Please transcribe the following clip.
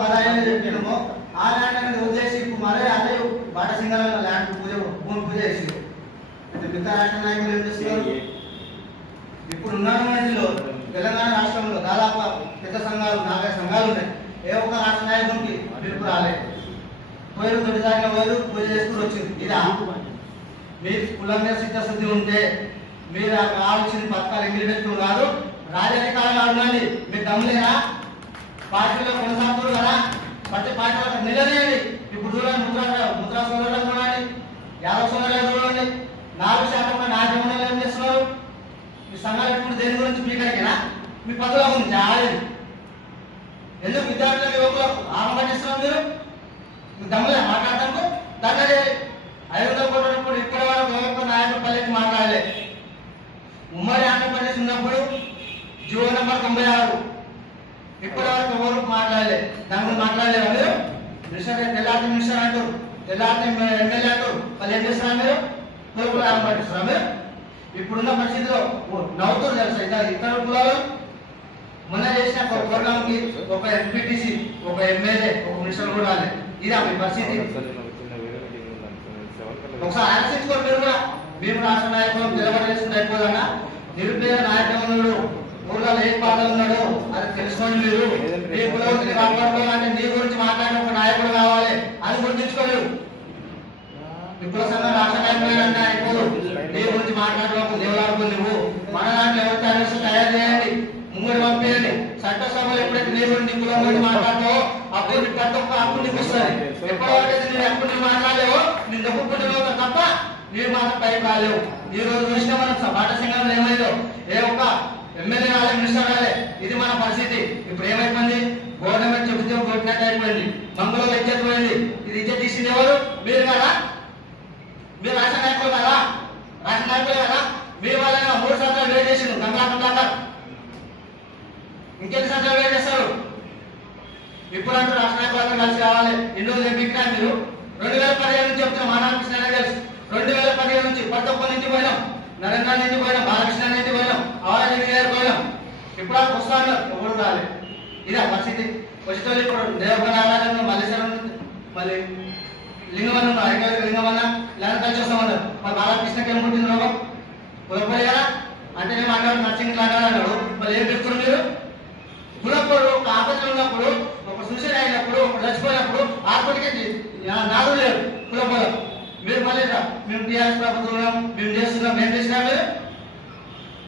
పదాయని చెప్పినామో ఆ ల్యాండ్ అనేది వదిలేసి ఇప్పుడు మరే అదే బాట సింగల్ ల్యాండ్ పూజ భూమి పూజ చేసి మిగతా రాష్ట్ర నాయకులు ఏం చేస్తున్నారు? ఇప్పుడు ఉన్న మూమెంట్లో తెలంగాణ రాష్ట్రంలో దాదాపు పెద్ద సంఘాలు 40 సంఘాలు ఉన్నాయి. ఏ ఒక్క రాష్ట్ర నాయకుడికి పిలుపు రాలేదు. పోయి తొలిసారిగా పోయి పూజ చేసుకుని వచ్చింది. ఇదా మీరు కులంగా చిత్తశుద్ధి ఉంటే మీరు కావాల్సిన పథకాలు ఎగిరిపెట్టు కాదు, రాజకీయాలుగా ఉండండి. మీరు దమ్ములేనా? పార్టీలో కొనసాగుతున్నారు కదా, ప్రతి పార్టీలో నిలదీయండి. ఇప్పుడు చూడండి, ముద్రా సోదరులను చూడండి, యాదవ సోదరులను చూడండి, 4% నాయకులు ఏం చేస్తున్నారు? మీ సంఘాలు ఎప్పుడు దేని గురించి మీకడికినా మీ పదవిలో ఉంది జాలి. ఎందుకు విద్యార్థులకు యువకులకు ఆమె పట్టిస్తున్నారు? మీరు మీకు దమ్ములే మాట్లాడటానికి దండ చేయాలి. 500 కోట్ల ఇప్పుడు ఇప్పటి వరకు యువక నాయకుల పల్లెకి మాట్లాడలే. ఉమ్మడి ఆంధ్రప్రదేశ్ ఉన్నప్పుడు జీవో నెంబర్ 96 ఇప్పటి వరకు ఎవరు మాట్లాడలే. దాని గురించి మాట్లాడలేరు. మీరు మినిస్టర్ తెల్లారి మినిస్టర్ అంటారు, తెల్లారి ఎమ్మెల్యే అంటారు. వాళ్ళు ఏం చేస్తున్నారు? మీరు కుల ఆమె పట్టిస్తున్నారు. మీరు ఇప్పుడున్న పరిస్థితిలో నవ్వుతారు తెలుసా ఇతర కులాలు. మొన్న చేసిన ప్రోగ్రామ్కి ఒక ఎంపీటీసీ, ఒక ఎమ్మెల్యే, ఒక మినిస్టర్ కూడా రాలేదు. ఇదా మీ పరిస్థితి? ఒకసారి ఆలోచించుకోండి. మీరు కూడా మేము రాష్ట్ర నాయకులను నిలబడి చేసుకుంటే అయిపోదన్నా. నిరుపేద నాయకులు ఊళ్ళో ఏ పాటలు ఉన్నాడు అది తెలుసుకోండి. మీరు మీ కులవృత్తిని కాపాడుకోవాలంటే నీ గురించి మాట్లాడిన ఒక నాయకుడు కావాలి, అది గుర్తించుకోలేవు. ఇప్పుడు సంఘం రాష్ట్ర నాయకులు అయిపోదు. నీ గురించి మాట్లాడుకోకు, దేవులాడుకో. నువ్వు మన దాంట్లో ఎవరు తయారు చేయండి, ముంగడి పంపేయండి. చట్టసభలు ఎప్పుడైతే నీ గురించి కులం గురించి మాట్లాడతావో అప్పుడు ప్రతి ఒక్క హక్కు నీకు వస్తుంది. ఎప్పటివరకైతే నేను ఎప్పుడు నువ్వు మాట్లాడలేవో నేను దొక్కుకుంటున్నావు తప్ప మీరు మాత్రం పైకి రాలేవు. ఈ రోజు చూసినా మనం బాట సింగంలో ఏమైందో, ఏ ఒక్క ఎమ్మెల్యే రాలే, మినిస్టర్ రాలే. ఇది మన పరిస్థితి. ఇప్పుడు ఏమైపోయింది? గవర్నమెంట్ చెబితే కొట్టినట్టు అయిపోయింది. మంగళూరు ఇజ్జత్ పోయింది. ఇది ఇజ్జత్ తీసింది ఎవరు? మీరు కదా. మీరు రాష్ట్ర నాయకులు కదా, రాష్ట్ర నాయకులు కదా. మీరు వాళ్ళని 3 సంవత్సరాలు వేట్ చేసిండు గంగా. ఇంకెన్ని సంవత్సరాలు వేట్ చేస్తారు? ఇప్పుడు అంటూ రాష్ట్ర నాయకులు కలిసి కావాలి. ఎన్ని రోజులు ఎంపిక మీరు 2017 నుంచి చెప్తున్నా. మానవకృష్ణ తెలుసు. 2017 నుంచి ప్రతి ఒక్కరి ఇంటికి పోయినాం, నరేంద్ర ఇంటికి పోయినాం, బాలకృష్ణ ఇంటికి పోయినాం, అవాజీ గారికి పోయినాం. ఇప్పుడు అది వస్తాను ఎవరు రాలేదు. ఇదే పరిస్థితి. వచ్చేటోళ్ళు ఇప్పుడు దేవగణ ఆరాధన మల్లేశ్వరం మళ్ళీ లింగమన్న ఐకాలిక లింగమన్న లేదా కలిసి వస్తామన్నారు. మరి బాలకృష్ణకి ఏం పుట్టింది రోగం? కులపడి కదా అంటే నేను మాట్లాడు నర్సింగ్ అన్నాడు. మళ్ళీ ఏం చెప్తున్నారు మీరు? కులప్పుడు ఒక ఆపదలు ఉన్నప్పుడు, ఒక సూసైడ్ అయినప్పుడు, ఒక చచ్చిపోయినప్పుడు ఆత్మహత్యకి నాడు లేరు కులపడం. మీరు మళ్ళీ మేము టీఆర్ఎస్ ప్రభుత్వం మేము చేస్తున్నాం, మేము చేసినా మీరు